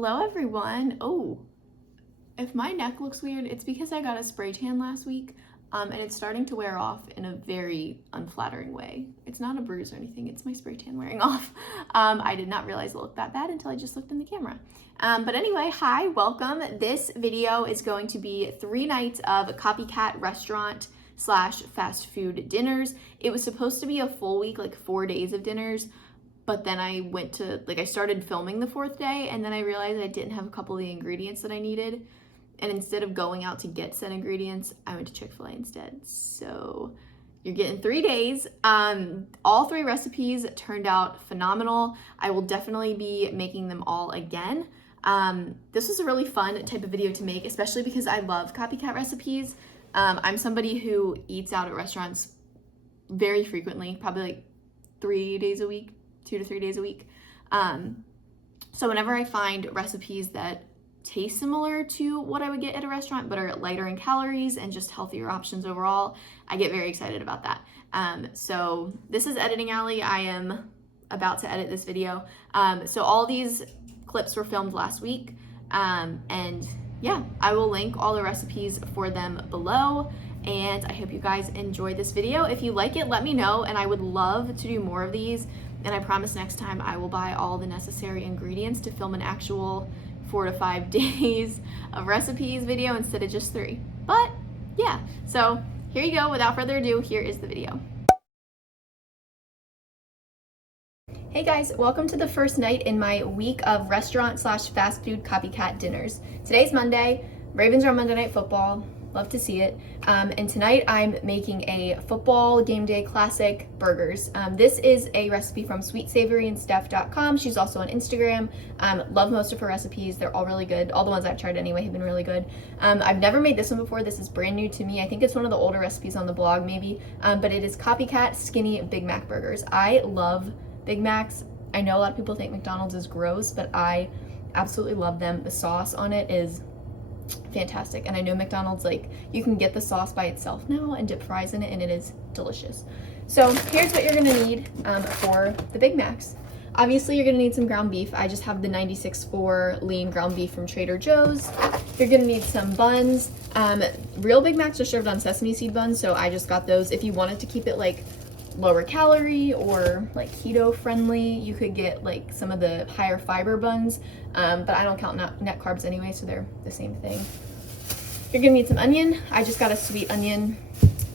Hello everyone. Oh, if my neck looks weird, it's because I got a spray tan last week and it's starting to wear off in a very unflattering way. It's not a bruise or anything, it's my spray tan wearing off. I did not realize it looked that bad until I just looked in the camera. But anyway, hi, welcome. This video is going to be 3 nights of Copycat restaurant / fast food dinners. It was supposed to be a full week, like 4 days of dinners. But then I started filming the 4th day and then I realized I didn't have a couple of the ingredients that I needed. And instead of going out to get said ingredients, I went to Chick-fil-A instead. So you're getting 3 days. All 3 recipes turned out phenomenal. I will definitely be making them all again. This was a really fun type of video to make, especially because I love Copycat recipes. I'm somebody who eats out at restaurants very frequently, probably like 3 days a week. 2 to 3 days a week. So whenever I find recipes that taste similar to what I would get at a restaurant but are lighter in calories and just healthier options overall, I get very excited about that. So this is Editing Alley. I am about to edit this video. So all these clips were filmed last week. And yeah, I will link all the recipes for them below. And I hope you guys enjoy this video. If you like it, let me know, and I would love to do more of these. And I promise next time I will buy all the necessary ingredients to film an actual 4 to 5 days of recipes video instead of just 3. But yeah, so here you go. Without further ado, here is the video. Hey guys, welcome to the first night in my week of restaurant / fast food Copycat dinners. Today's Monday. Ravens are on Monday Night Football. Love to see it. And tonight I'm making a football game day classic burgers. This is a recipe from sweetsavoryandsteph.com. She's also on Instagram. Love most of her recipes. They're all really good. All the ones I've tried anyway have been really good. I've never made this one before. This is brand new to me. I think it's one of the older recipes on the blog maybe. But it is Copycat Skinny Big Mac Burgers. I love Big Macs. I know a lot of people think McDonald's is gross, but I absolutely love them. The sauce on it is fantastic, and I know McDonald's, like, you can get the sauce by itself now and dip fries in it, and it is delicious. So here's what you're gonna need for the Big Macs. Obviously you're gonna need some ground beef. I just have the 96.4 lean ground beef from Trader Joe's. You're gonna need some buns. Real Big Macs are served on sesame seed buns, so I just got those. If you wanted to keep it like lower calorie or like keto friendly, you could get like some of the higher fiber buns, but I don't count net carbs anyway, so they're the same thing. You're gonna need some onion. I just got a sweet onion.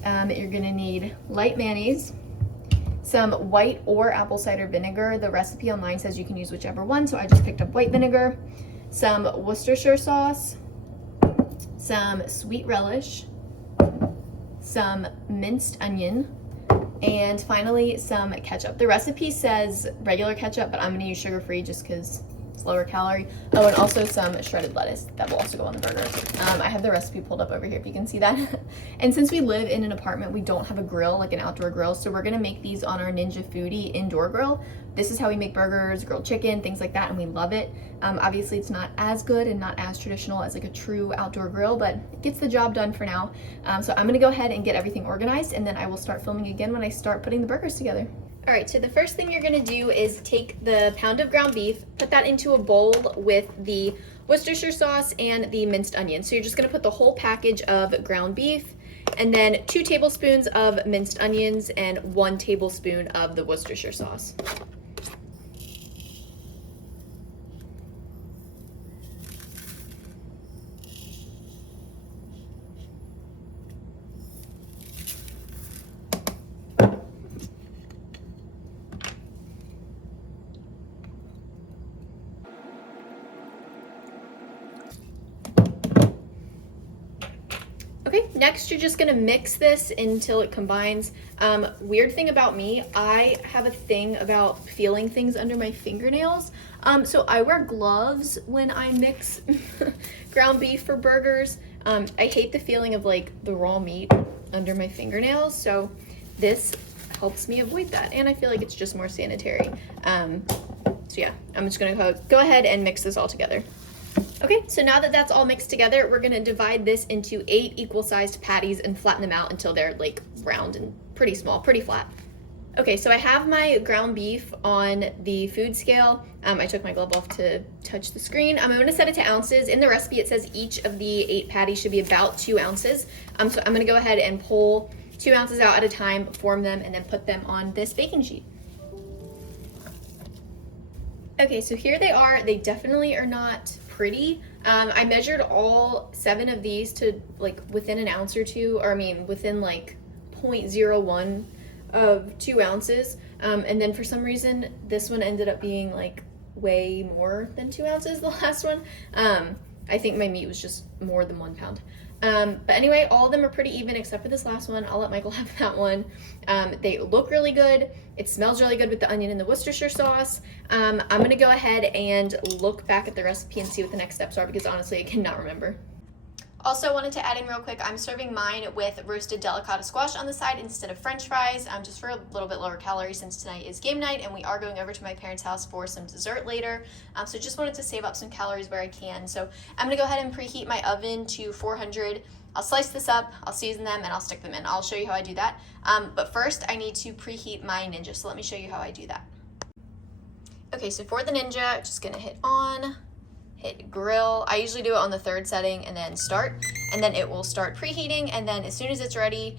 You're gonna need light mayonnaise, some white or apple cider vinegar. The recipe online says you can use whichever one, so I just picked up white vinegar, some Worcestershire sauce, some sweet relish, some minced onion, and finally some ketchup. The recipe says regular ketchup, but I'm gonna use sugar-free just because it's lower calorie. Oh, and also some shredded lettuce that will also go on the burger. I have the recipe pulled up over here if you can see that. And since we live in an apartment, we don't have a grill, like an outdoor grill, so we're gonna make these on our Ninja Foodie indoor grill. This is how we make burgers, grilled chicken, things like that, and we love it. Obviously it's not as good and not as traditional as like a true outdoor grill, but it gets the job done for now. So I'm gonna go ahead and get everything organized, and then I will start filming again when I start putting the burgers together. All right, so the first thing you're gonna do is take the pound of ground beef, put that into a bowl with the Worcestershire sauce and the minced onion. So you're just gonna put the whole package of ground beef, and then 2 tablespoons of minced onions and 1 tablespoon of the Worcestershire sauce. Okay, next you're just gonna mix this until it combines. Weird thing about me, I have a thing about feeling things under my fingernails. So I wear gloves when I mix ground beef for burgers. I hate the feeling of like the raw meat under my fingernails, so this helps me avoid that, and I feel like it's just more sanitary. So yeah, I'm just gonna go ahead and mix this all together. Okay, so now that that's all mixed together, we're gonna divide this into 8 equal-sized patties and flatten them out until they're like round and pretty small, pretty flat. Okay, so I have my ground beef on the food scale. I took my glove off to touch the screen. I'm gonna set it to ounces. In the recipe, it says each of the 8 patties should be about 2 ounces. So I'm gonna go ahead and pull 2 ounces out at a time, form them, and then put them on this baking sheet. Okay, so here they are. They definitely are not pretty. I measured all 7 of these to like within an ounce or two, or I mean within like 0.01 of 2 ounces. And then for some reason, this one ended up being like way more than 2 ounces, the last one. I think my meat was just more than 1 pound. But anyway, all of them are pretty even except for this last one. I'll let Michael have that one. They look really good. It smells really good with the onion and the Worcestershire sauce. I'm gonna go ahead and look back at the recipe and see what the next steps are because honestly, I cannot remember. Also wanted to add in real quick, I'm serving mine with roasted delicata squash on the side instead of french fries, just for a little bit lower calorie since tonight is game night and we are going over to my parents' house for some dessert later. So just wanted to save up some calories where I can. So I'm gonna go ahead and preheat my oven to 400. I'll slice this up, I'll season them, and I'll stick them in. I'll show you how I do that. But first I need to preheat my Ninja, so let me show you how I do that. Okay, so for the Ninja, just gonna hit on, hit grill. I usually do it on the 3rd setting and then start, and then it will start preheating, and then as soon as it's ready,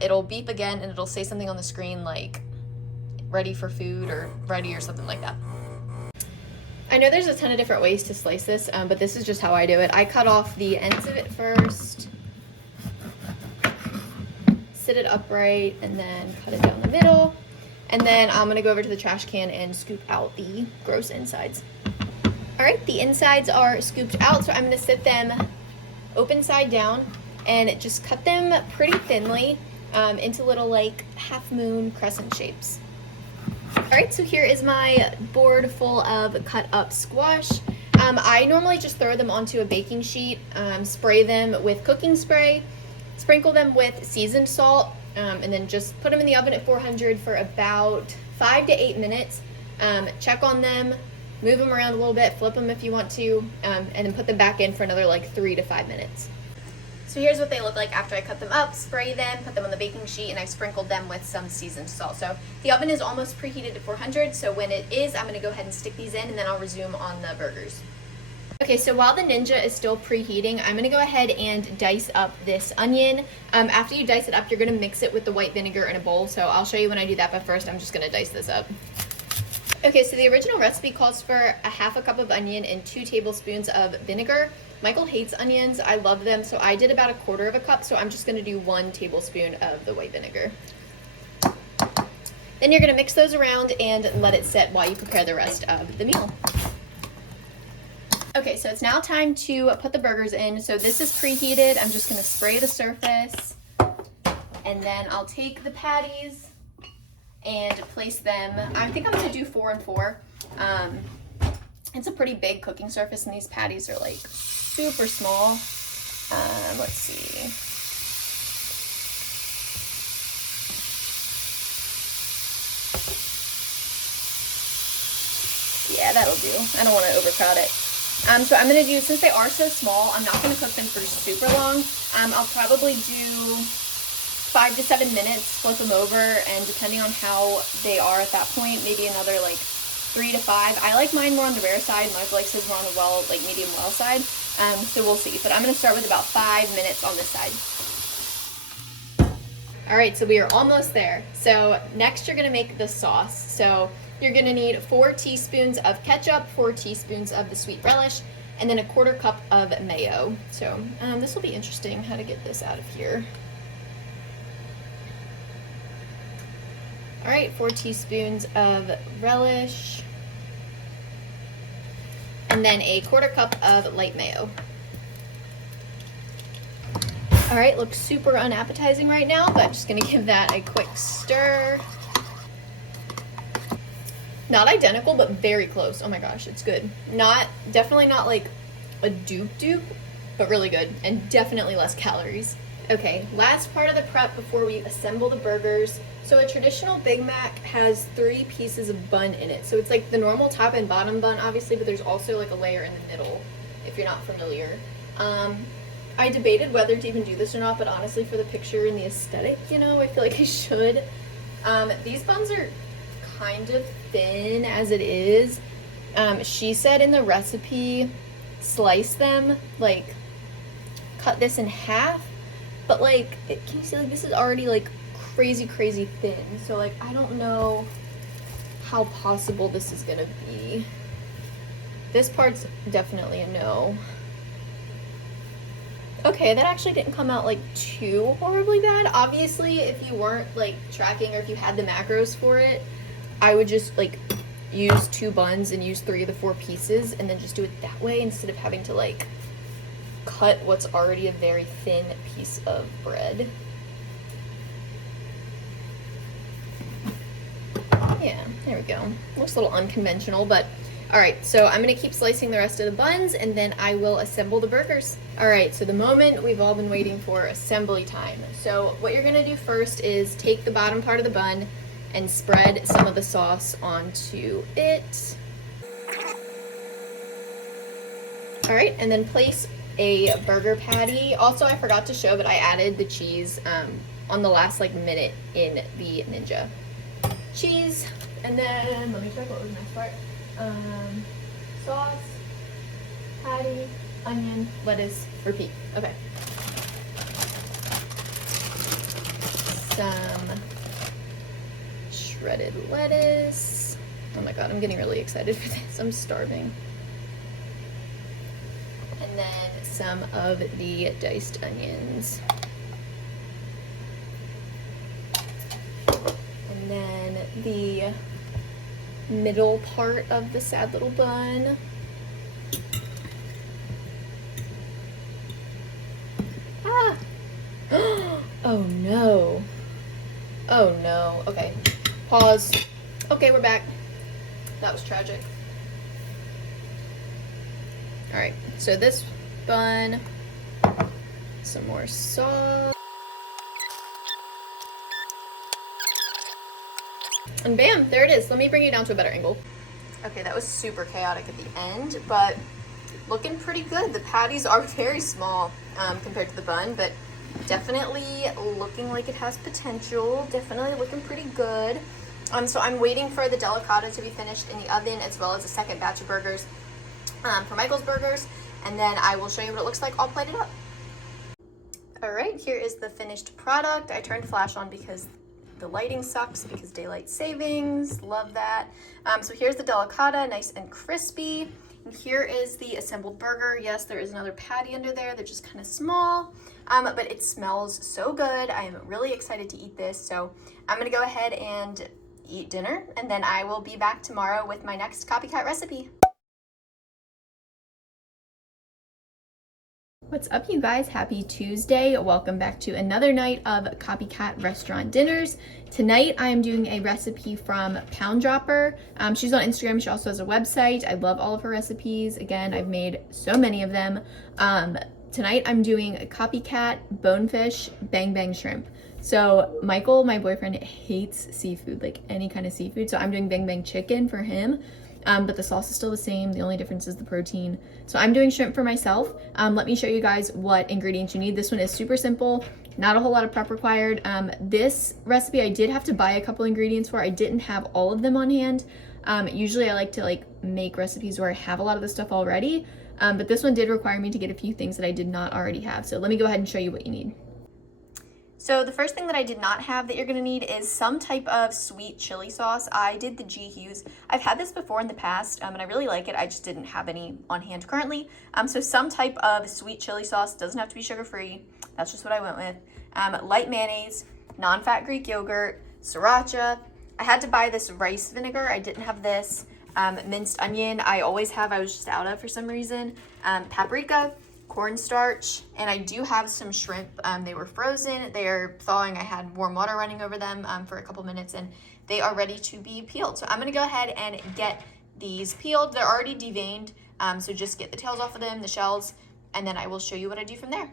it'll beep again and it'll say something on the screen like ready for food or ready or something like that. I know there's a ton of different ways to slice this, but this is just how I do it. I cut off the ends of it first, sit it upright, and then cut it down the middle, and then I'm gonna go over to the trash can and scoop out the gross insides. All right, the insides are scooped out, so I'm gonna sit them open side down and just cut them pretty thinly into little like half moon crescent shapes. All right, so here is my board full of cut up squash. I normally just throw them onto a baking sheet, spray them with cooking spray, sprinkle them with seasoned salt, and then just put them in the oven at 400 for about 5 to 8 minutes. Check on them, move them around a little bit, flip them if you want to, and then put them back in for another like 3 to 5 minutes. So here's what they look like after I cut them up, spray them, put them on the baking sheet, and I sprinkled them with some seasoned salt. So the oven is almost preheated to 400, so when it is, I'm gonna go ahead and stick these in, and then I'll resume on the burgers. Okay, so while the Ninja is still preheating, I'm gonna go ahead and dice up this onion. After you dice it up, you're gonna mix it with the white vinegar in a bowl, so I'll show you when I do that, but first I'm just gonna dice this up. Okay, so the original recipe calls for a half a cup of onion and 2 tablespoons of vinegar. Michael hates onions, I love them, so I did about a quarter of a cup, so I'm just gonna do 1 tablespoon of the white vinegar. Then you're gonna mix those around and let it set while you prepare the rest of the meal. Okay, so it's now time to put the burgers in. So this is preheated. I'm just gonna spray the surface, and then I'll take the patties and place them. I think I'm gonna do 4 and 4. It's a pretty big cooking surface, and these patties are like super small. Let's see. Yeah, that'll do. I don't want to overcrowd it. So I'm gonna do, since they are so small, I'm not gonna cook them for super long. I'll probably do 5 to 7 minutes, flip them over, and depending on how they are at that point, maybe another like 3 to 5. I like mine more on the rare side. Michael likes his more on the well, like medium well side. So we'll see. But I'm gonna start with about 5 minutes on this side. All right, so we are almost there. So next you're gonna make the sauce. So you're gonna need 4 teaspoons of ketchup, 4 teaspoons of the sweet relish, and then a 1/4 cup of mayo. So this will be interesting how to get this out of here. All right, 4 teaspoons of relish, and then a 1/4 cup of light mayo. All right, looks super unappetizing right now, but I'm just gonna give that a quick stir. Not identical, but very close. Oh my gosh, it's good. Definitely not like a dupe, but really good, and definitely less calories. Okay, last part of the prep before we assemble the burgers. So a traditional Big Mac has 3 pieces of bun in it. So it's like the normal top and bottom bun, obviously, but there's also like a layer in the middle, if you're not familiar. I debated whether to even do this or not, but honestly, for the picture and the aesthetic, I feel like I should. These buns are kind of thin as it is. She said in the recipe, slice them, like cut this in half, but like, can you see, like, this is already like crazy thin, so like I don't know how possible this is gonna be. This part's definitely a no. Okay, that actually didn't come out like too horribly bad. Obviously, if you weren't like tracking or if you had the macros for it, I would just like use 2 buns and use 3 of the 4 pieces and then just do it that way instead of having to like cut what's already a very thin piece of bread. Yeah, there we go. Looks a little unconventional, but all right, so I'm gonna keep slicing the rest of the buns and then I will assemble the burgers. All right, so the moment we've all been waiting for, assembly time. So what you're gonna do first is take the bottom part of the bun and spread some of the sauce onto it. All right, and then place a burger patty. Also, I forgot to show, but I added the cheese on the last like minute in the Ninja. Cheese, and then let me check what was the next part. Sauce, patty, onion, lettuce, repeat. Okay. Some shredded lettuce. Oh my god, I'm getting really excited for this. I'm starving. And then some of the diced onions. And then the middle part of the sad little bun. Ah! Oh no. Oh no. Okay. Pause. Okay, we're back. That was tragic. Alright, so this bun, some more sauce. And bam, there it is. Let me bring you down to a better angle. Okay, that was super chaotic at the end, but looking pretty good. The patties are very small compared to the bun, but definitely looking like it has potential. Definitely looking pretty good. So I'm waiting for the delicata to be finished in the oven, as well as a second batch of burgers for Michael's Burgers, and then I will show you what it looks like all plated up. All right, here is the finished product. I turned flash on because the lighting sucks because daylight savings, love that. So here's the delicata, nice and crispy. And here is the assembled burger. Yes, there is another patty under there. They're just kind of small, but it smells so good. I am really excited to eat this. So I'm gonna go ahead and eat dinner, and then I will be back tomorrow with my next Copycat recipe. What's up, you guys? Happy Tuesday. Welcome back to another night of Copycat restaurant dinners. Tonight I am doing a recipe from Pound Dropper. She's on Instagram. She also has a website. I love all of her recipes. Again, I've made so many of them. Tonight I'm doing a Copycat bonefish bang bang shrimp. So Michael, my boyfriend, hates seafood, like any kind of seafood. So I'm doing bang bang chicken for him. But the sauce is still the same. The only difference is the protein. So I'm doing shrimp for myself. Let me show you guys what ingredients you need. This one is super simple, not a whole lot of prep required. This recipe I did have to buy a couple ingredients for. I didn't have all of them on hand. Usually I like to make recipes where I have a lot of the stuff already. But this one did require me to get a few things that I did not already have. So let me go ahead and show you what you need. So the first thing that I did not have that you're gonna need is some type of sweet chili sauce. I did the G Hughes. I've had this before in the past, and I really like it. I just didn't have any on hand currently. So some type of sweet chili sauce, doesn't have to be sugar-free. That's just what I went with. Light mayonnaise, non-fat Greek yogurt, sriracha. I had to buy this rice vinegar. I didn't have this. Minced onion, I always have. I was just out of for some reason. Paprika, cornstarch, and I do have some shrimp. They were frozen, they're thawing. I had warm water running over them for a couple minutes, and they are ready to be peeled. So I'm gonna go ahead and get these peeled. They're already deveined, so just get the tails off of them, the shells, and then I will show you what I do from there.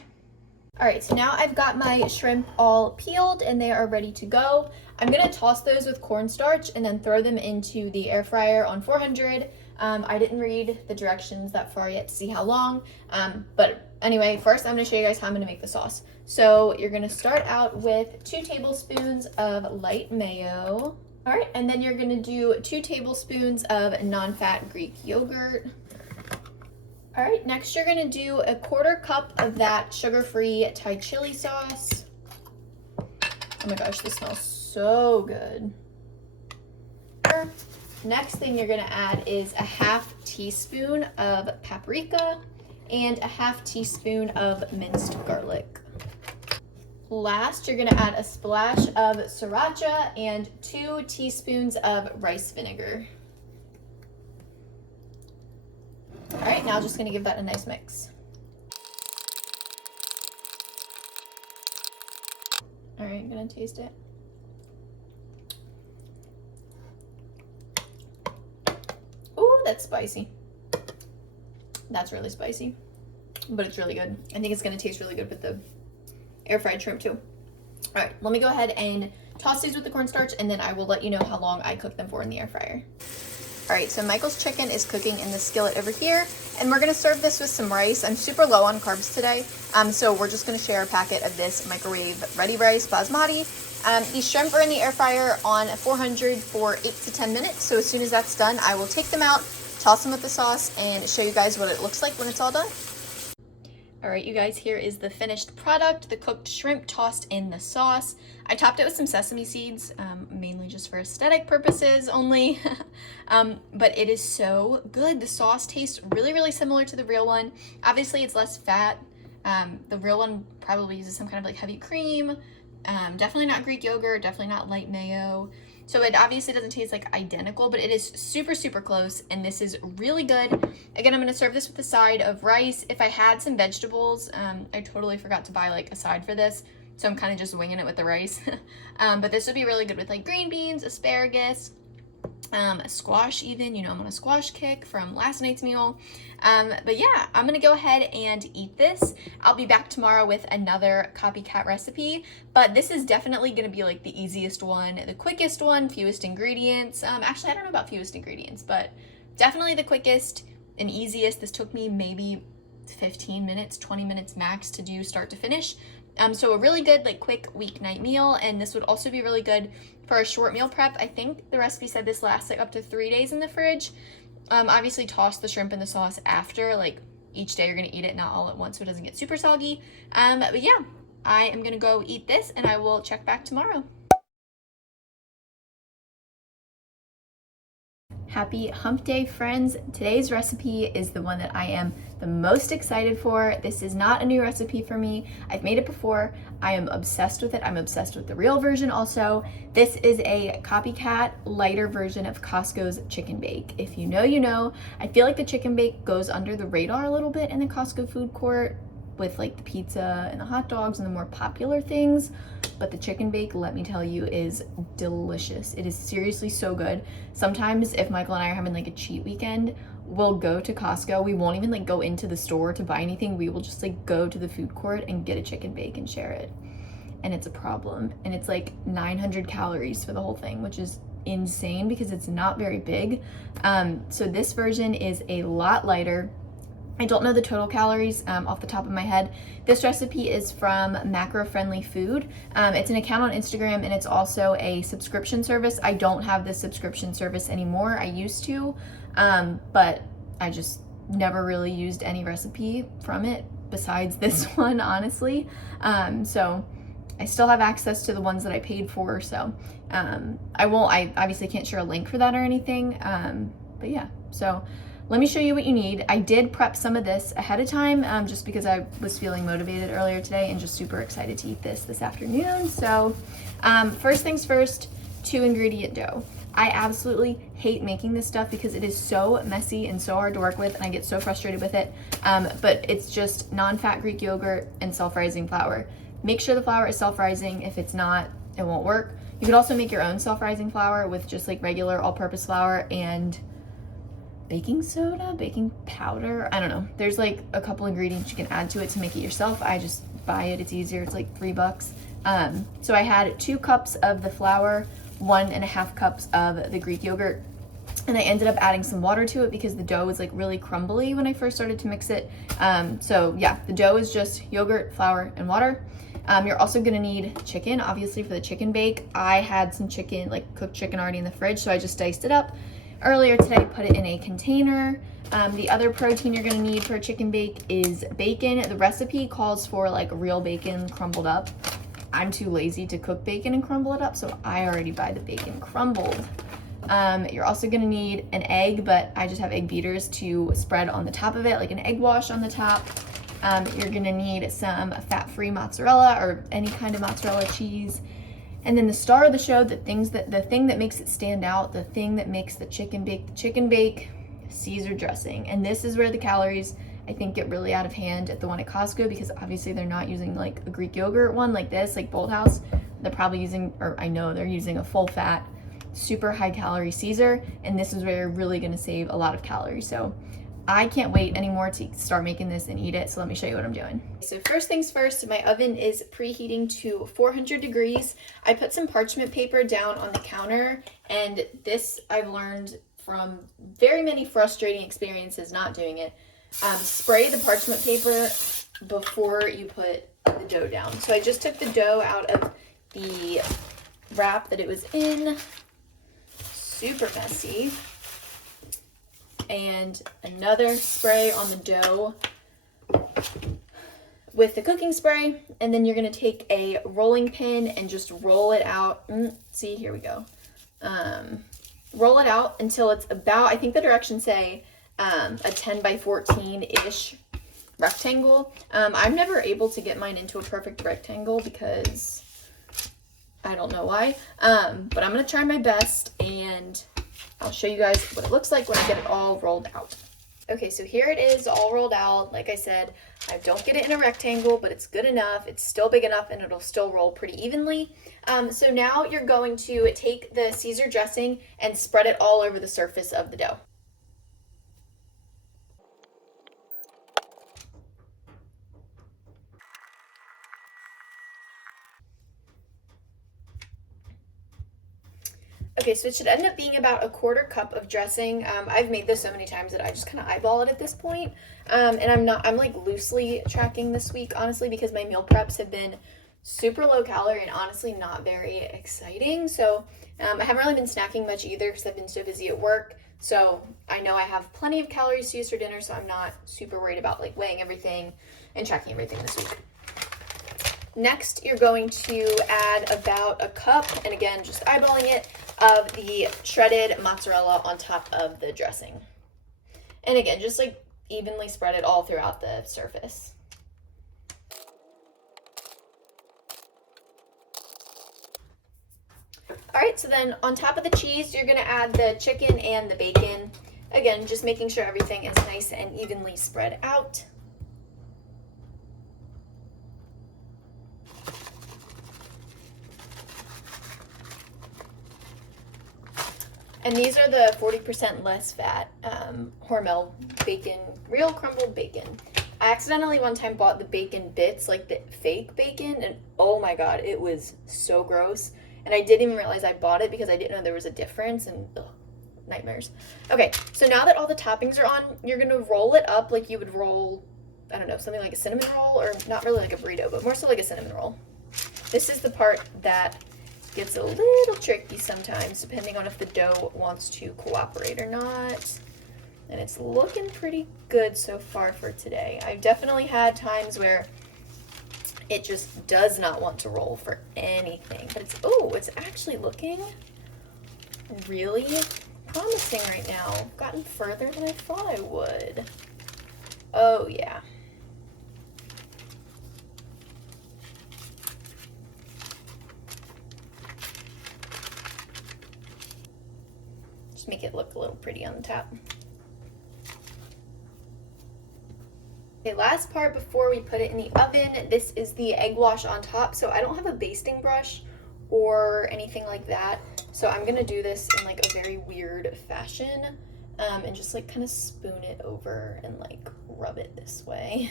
All right, so now I've got my shrimp all peeled and they are ready to go. I'm gonna toss those with cornstarch and then throw them into the air fryer on 400 I didn't read the directions that far yet to see how long, but anyway, first I'm going to show you guys how I'm going to make the sauce. So you're going to start out with 2 tablespoons of light mayo. All right, and then you're going to do 2 tablespoons of non-fat Greek yogurt. All right, next you're going to do a 1/4 cup of that sugar-free Thai chili sauce. Oh my gosh, this smells so good. Next thing you're gonna add is a 1/2 teaspoon of paprika and a 1/2 teaspoon of minced garlic. Last, you're gonna add a splash of sriracha and 2 teaspoons of rice vinegar. All right, now just gonna give that a nice mix. All right, I'm gonna taste it. Ooh, that's spicy. That's really spicy, but it's really good. I think it's gonna taste really good with the air fried shrimp too. All right, let me go ahead and toss these with the cornstarch, and then I will let you know how long I cook them for in the air fryer. All right, so Michael's chicken is cooking in the skillet over here, and we're gonna serve this with some rice. I'm super low on carbs today, so we're just gonna share a packet of this microwave ready rice basmati. These shrimp are in the air fryer on 400 for 8 to 10 minutes. So as soon as that's done, I will take them out, toss them with the sauce, and show you guys what it looks like when it's all done. All right, you guys, here is the finished product, the cooked shrimp tossed in the sauce. I topped it with some sesame seeds, mainly just for aesthetic purposes only, but it is so good. The sauce tastes really, really similar to the real one. Obviously, it's less fat. The real one probably uses some kind of like heavy cream, definitely not Greek yogurt, definitely not light mayo. So it obviously doesn't taste like identical, but it is super, super close, and this is really good. Again, I'm gonna serve this with a side of rice. If I had some vegetables, I totally forgot to buy like a side for this, so I'm kind of just winging it with the rice. But this would be really good with like green beans, asparagus, squash even. You know, I'm on a squash kick from last night's meal. But yeah, I'm gonna go ahead and eat this. I'll be back tomorrow with another copycat recipe, but this is definitely gonna be like the easiest one, the quickest one, fewest ingredients. Actually, I don't know about fewest ingredients, but definitely the quickest and easiest. This took me maybe 15 minutes, 20 minutes max to do start to finish. So a really good like quick weeknight meal, and this would also be really good for a short meal prep. I think the recipe said this lasts like up to 3 days in the fridge. Obviously toss the shrimp in the sauce after, like each day you're gonna eat it, not all at once, so it doesn't get super soggy. But yeah, I am gonna go eat this, and I will check back tomorrow. Happy hump day, friends. Today's recipe is the one that I am the most excited for. This is not a new recipe for me. I've made it before. I am obsessed with it. I'm obsessed with the real version also. This is a copycat lighter version of Costco's chicken bake. If you know, you know. I feel like the chicken bake goes under the radar a little bit in the Costco food court with like the pizza and the hot dogs and the more popular things, but the chicken bake, let me tell you, is delicious. It is seriously so good. Sometimes if Michael and I are having like a cheat weekend, we'll go to Costco. We won't even like go into the store to buy anything. We will just like go to the food court and get a chicken bake and share it. And it's a problem. And it's like 900 calories for the whole thing, which is insane because it's not very big. So this version is a lot lighter. I don't know the total calories off the top of my head. This recipe is from Macro Friendly Food. It's an account on Instagram, and it's also a subscription service. I don't have this subscription service anymore. I used to, but I just never really used any recipe from it besides this one, honestly. So I still have access to the ones that I paid for. So I obviously can't share a link for that or anything. But yeah, so let me show you what you need. I did prep some of this ahead of time just because I was feeling motivated earlier today and just super excited to eat this afternoon. So first things first, 2-ingredient dough. I absolutely hate making this stuff because it is so messy and so hard to work with, and I get so frustrated with it. But it's just non-fat Greek yogurt and self-rising flour. Make sure the flour is self-rising. If it's not, it won't work. You could also make your own self-rising flour with just like regular all-purpose flour and baking soda, baking powder. I don't know. There's like a couple ingredients you can add to it to make it yourself. I just buy it. It's easier. It's like $3. So I had 2 cups of the flour, 1.5 cups of the Greek yogurt. And I ended up adding some water to it because the dough was like really crumbly when I first started to mix it. So yeah, the dough is just yogurt, flour, and water. You're also gonna need chicken, obviously, for the chicken bake. I had some chicken, like cooked chicken already in the fridge, so I just diced it up earlier today, put it in a container. The other protein you're gonna need for a chicken bake is bacon. The recipe calls for like real bacon crumbled up. I'm too lazy to cook bacon and crumble it up, so I already buy the bacon crumbled. You're also gonna need an egg, but I just have egg beaters to spread on the top of it, like an egg wash on the top. You're gonna need some fat-free mozzarella or any kind of mozzarella cheese. And then the star of the show, the thing that makes it stand out, the thing that makes the chicken bake, Caesar dressing. And this is where the calories, I think, get really out of hand at the one at Costco, because obviously they're not using like a Greek yogurt one like this, like Bolthouse. They're probably using, or I know they're using, a full fat, super high calorie Caesar, and this is where you're really gonna save a lot of calories. So I can't wait anymore to start making this and eat it. So let me show you what I'm doing. So first things first, my oven is preheating to 400 degrees. I put some parchment paper down on the counter, and this I've learned from very many frustrating experiences not doing it. Spray the parchment paper before you put the dough down. So I just took the dough out of the wrap that it was in. Super messy. And another spray on the dough with the cooking spray. And then you're gonna take a rolling pin and just roll it out. See, here we go. Roll it out until it's about, I think the directions say a 10 by 14-ish rectangle. I'm never able to get mine into a perfect rectangle because I don't know why, but I'm gonna try my best, and I'll show you guys what it looks like when I get it all rolled out. Okay, so here it is all rolled out. Like I said, I don't get it in a rectangle, but it's good enough. It's still big enough, and it'll still roll pretty evenly. So now you're going to take the Caesar dressing and spread it all over the surface of the dough. Okay, so it should end up being about a 1/4 cup of dressing. I've made this so many times that I just kind of eyeball it at this point. And I'm like loosely tracking this week, honestly, because my meal preps have been super low calorie and honestly not very exciting. So I haven't really been snacking much either because I've been so busy at work. So I know I have plenty of calories to use for dinner, so I'm not super worried about like weighing everything and tracking everything this week. Next, you're going to add about a cup, and again, just eyeballing it, of the shredded mozzarella on top of the dressing. And again, just like evenly spread it all throughout the surface. All right, so then on top of the cheese, you're gonna add the chicken and the bacon. Again, just making sure everything is nice and evenly spread out. And these are the 40% less fat Hormel bacon, real crumbled bacon. I accidentally one time bought the bacon bits, like the fake bacon, and oh my god, it was so gross. And I didn't even realize I bought it because I didn't know there was a difference, and ugh, nightmares. Okay, so now that all the toppings are on, you're gonna roll it up like you would roll, I don't know, something like a cinnamon roll, or not really like a burrito, but more so like a cinnamon roll. This is the part that gets a little tricky sometimes, depending on if the dough wants to cooperate or not. And it's looking pretty good so far for today. I've definitely had times where it just does not want to roll for anything. But it's actually looking really promising right now. I've gotten further than I thought I would. Oh yeah. Just make it look a little pretty on the top. Okay, last part before we put it in the oven, this is the egg wash on top. So I don't have a basting brush or anything like that. So I'm gonna do this in like a very weird fashion and just like kind of spoon it over and like rub it this way.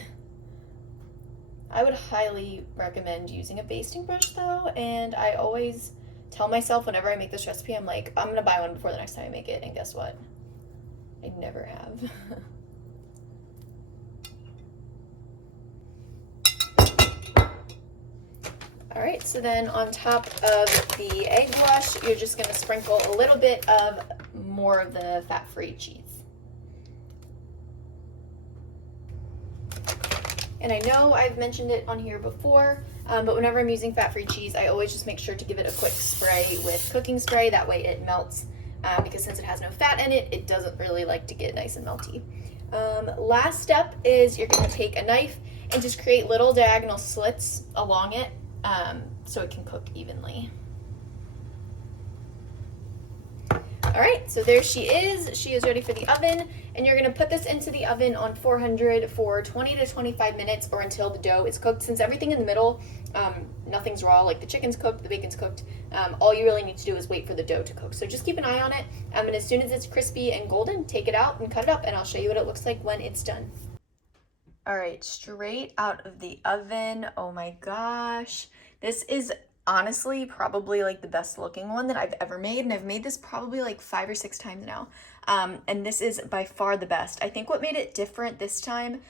I would highly recommend using a basting brush though, and I always tell myself whenever I make this recipe, I'm like, I'm gonna buy one before the next time I make it, and guess what? I never have. All right, so then on top of the egg wash, you're just gonna sprinkle a little bit of more of the fat-free cheese. And I know I've mentioned it on here before, but whenever I'm using fat-free cheese, I always just make sure to give it a quick spray with cooking spray. That way it melts, because since it has no fat in it, it doesn't really like to get nice and melty. Last step is you're gonna take a knife and just create little diagonal slits along it, so it can cook evenly. All right, so there she is. She is ready for the oven, and you're gonna put this into the oven on 400 for 20 to 25 minutes or until the dough is cooked. Since everything in the middle, nothing's raw, like the chicken's cooked, the bacon's cooked, all you really need to do is wait for the dough to cook. So just keep an eye on it, and as soon as it's crispy and golden, take it out and cut it up, and I'll show you what it looks like when it's done. All right, straight out of the oven. Oh my gosh. This is honestly probably like the best looking one that I've ever made, and I've made this probably like 5 or 6 times now, and this is by far the best. I think what made it different this time,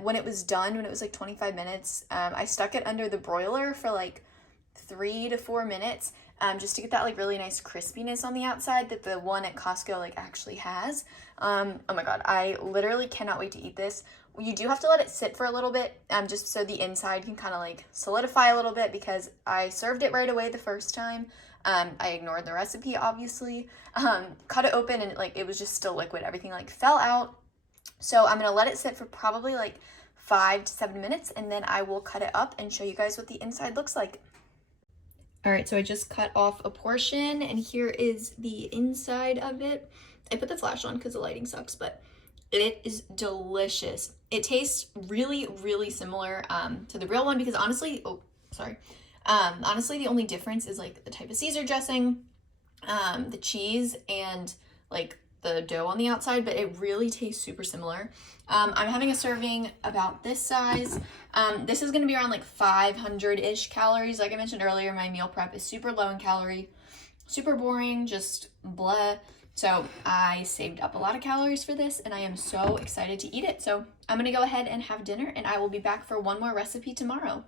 when it was done, when it was like 25 minutes, I stuck it under the broiler for like 3 to 4 minutes, just to get that like really nice crispiness on the outside that the one at Costco like actually has. Oh my god, I literally cannot wait to eat this. You do have to let it sit for a little bit, just so the inside can kind of like solidify a little bit, because I served it right away the first time. I ignored the recipe, obviously. Cut it open and it was just still liquid. Everything like fell out. So I'm gonna let it sit for probably like 5 to 7 minutes, and then I will cut it up and show you guys what the inside looks like. All right, so I just cut off a portion, and here is the inside of it. I put the flash on because the lighting sucks, but it is delicious. It tastes really, really similar to the real one, because honestly, honestly, the only difference is like the type of Caesar dressing, the cheese, and like the dough on the outside, but it really tastes super similar. I'm having a serving about this size. This is gonna be around like 500-ish calories. Like I mentioned earlier, my meal prep is super low in calorie, super boring, just blah. So I saved up a lot of calories for this, and I am so excited to eat it. So I'm gonna go ahead and have dinner, and I will be back for one more recipe tomorrow.